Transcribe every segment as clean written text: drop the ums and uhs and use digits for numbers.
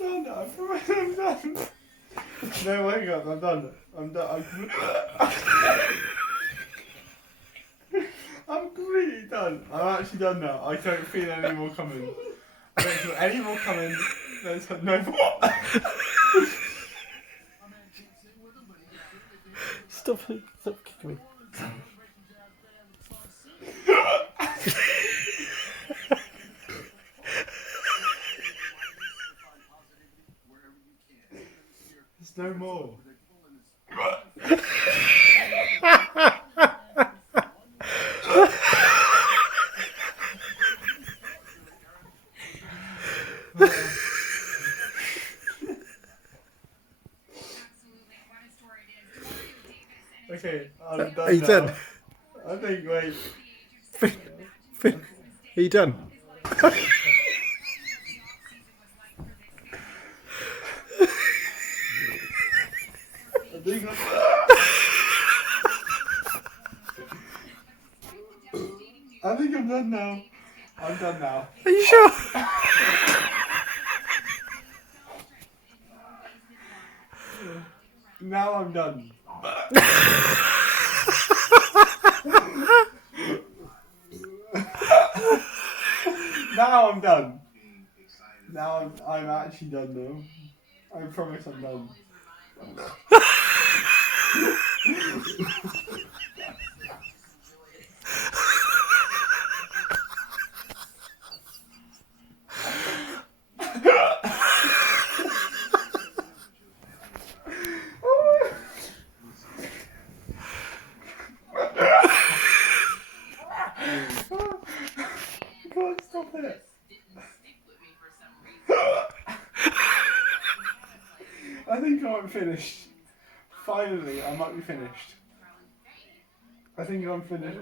I'm done. I promise I'm done. No, wake up. I'm done. I'm done. I'm completely done. I'm actually done now. I don't feel any more coming. I don't feel any more coming. There's no more. Stop kicking me. There's no more. Okay, I'm done. Are you now. done? I think, wait. Are you done? I think I'm done now. I'm done now. Are you sure? Now I'm done. Now I'm done. Now I'm actually done though. I promise I'm done. I can't stop it. I think I'm finished. Finally, I might be finished. I think I'm finished.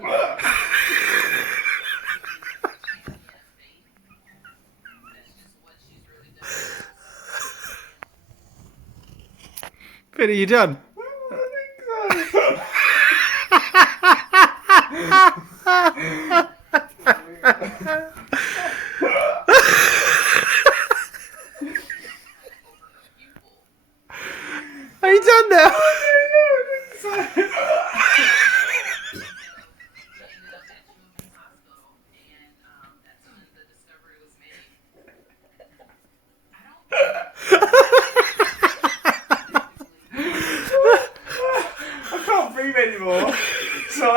Finn, are you done? Are you done now? I can't breathe anymore. So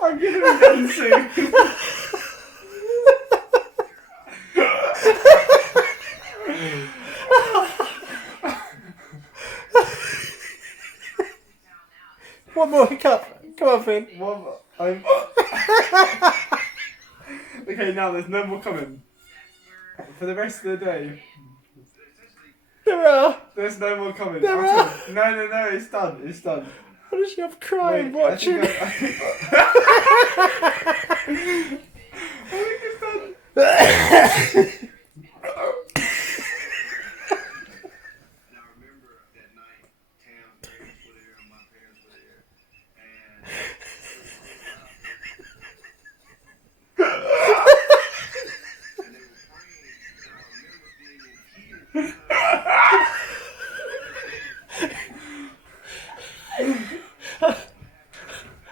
I'm gonna be done soon. One more hiccup. Come on, Finn. Okay, now there's no more coming. For the rest of the day, There are. there's no more coming. There At all. are. No, it's done. It's done. Honestly, I'm crying Wait, watching. I think it's done.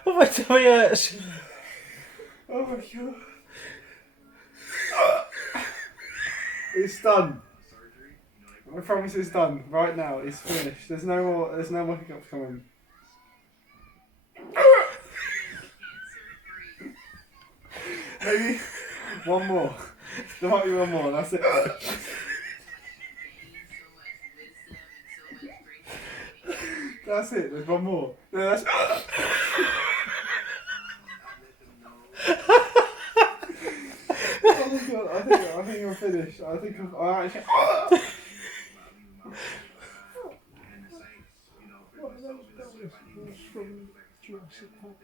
Oh, my tummy hurts. Oh my god. It's done. I promise it's done. Right now, it's finished. There's no more hiccups coming. Maybe one more. There might be one more, that's it. That's it, there's one more. No, that's oh my god, I think I'm finished. I actually From Jurassic Park.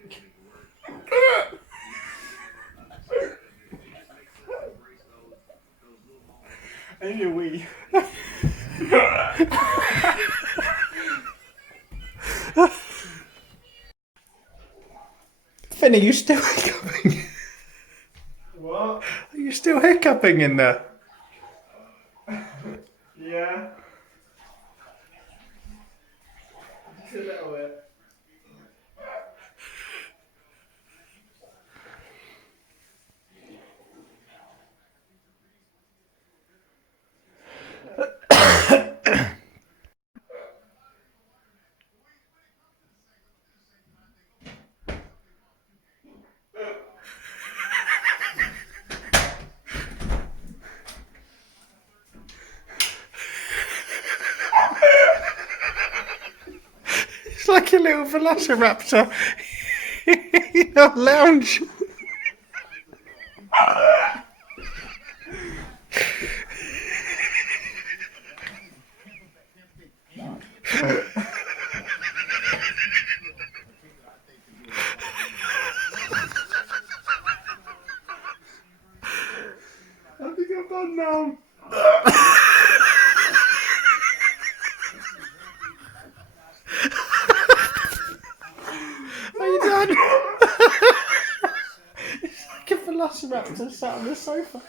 I need a wee. Finn, are you still hiccuping? What? Are you still hiccuping in there? Yeah. Just a little bit. It's like a little velociraptor in a lounge. I think I'm done now. Are you done? It's like a velociraptor sat on the sofa.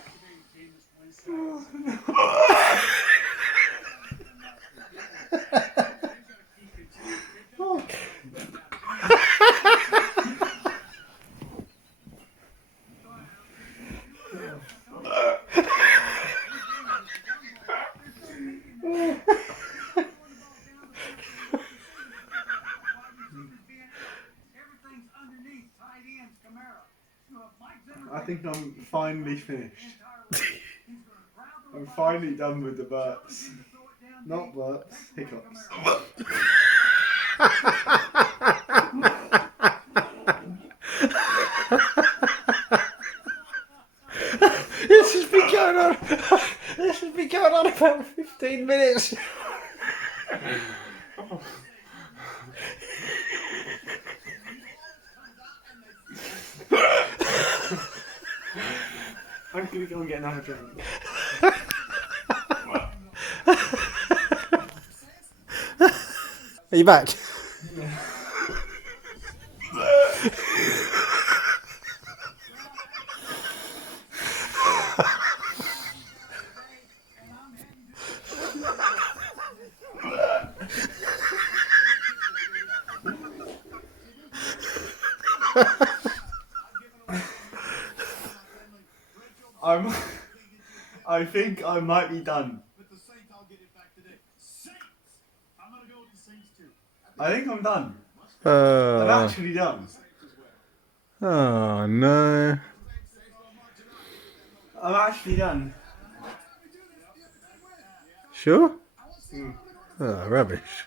I think I'm finally finished. I'm finally done with the burps. Not burps, hiccups. This has been going on. This has been going on about 15 minutes. I'm gonna go and get another drink. Are you back? I'm. I think I might be done. I think I'm done. I'm actually done. Oh no. I'm actually done. Sure? Mm. Oh, rubbish.